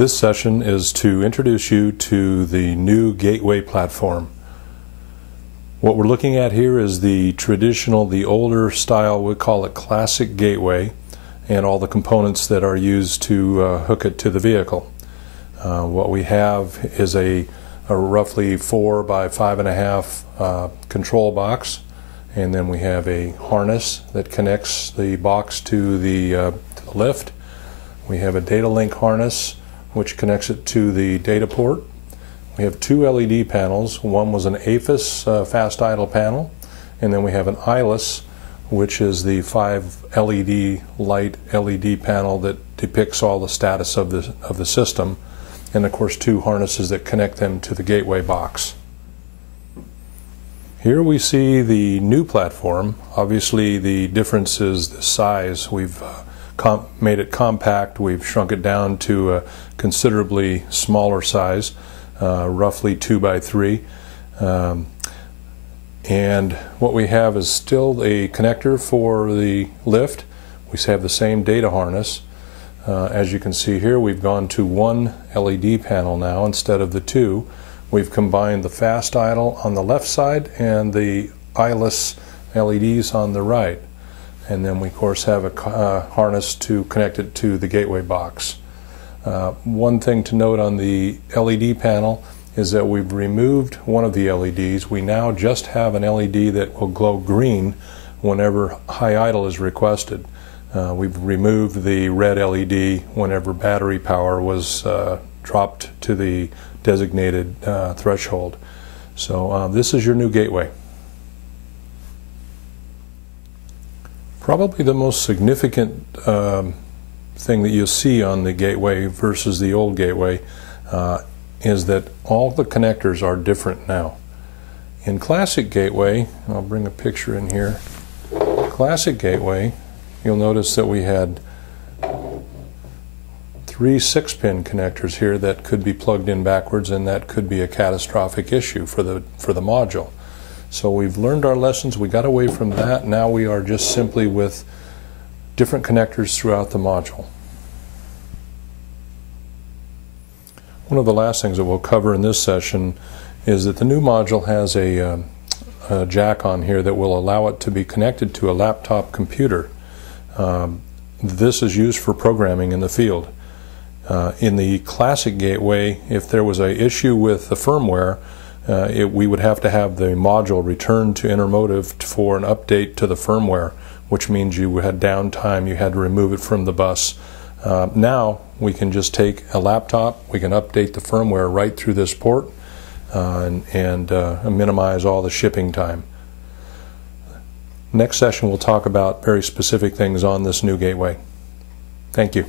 This session is to introduce you to the new gateway platform. What we're looking at here is the traditional, the older style, we call it classic gateway, and all the components that are used to hook it to the vehicle. What we have is a roughly 4 by 5.5 control box, and then we have a harness that connects the box to the lift. We have a data link harness which connects it to the data port. We have 2 LED panels. One was an APHIS fast idle panel, and then we have an ILIS, which is the 5 LED light LED panel that depicts all the status of the system, and of course 2 harnesses that connect them to the gateway box. Here we see the new platform. Obviously the difference is the size. We've made it compact. We've shrunk it down to a considerably smaller size, roughly 2 by 3. And what we have is still a connector for the lift. We have the same data harness. As you can see here, we've gone to 1 LED panel now instead of the 2. We've combined the fast idle on the left side and the ILIS LEDs on the right. And then we of course have a harness to connect it to the gateway box. One thing to note on the LED panel is that we've removed one of the LEDs. We now just have an LED that will glow green whenever high idle is requested. We've removed the red LED whenever battery power was dropped to the designated threshold. So this is your new gateway. Probably the most significant thing that you'll see on the gateway versus the old gateway is that all the connectors are different now. In classic gateway, I'll bring a picture in here. Classic gateway, you'll notice that we had 3 6-pin connectors here that could be plugged in backwards, and that could be a catastrophic issue for the module. So we've learned our lessons. We got away from that. Now we are just simply with different connectors throughout the module. One of the last things that we'll cover in this session is that the new module has a jack on here that will allow it to be connected to a laptop computer. This is used for programming in the field. In the classic gateway, if there was an issue with the firmware, we would have to have the module returned to interMotive for an update to the firmware, which means you had downtime, you had to remove it from the bus. Now we can just take a laptop, we can update the firmware right through this port and minimize all the shipping time. Next session we'll talk about very specific things on this new gateway. Thank you.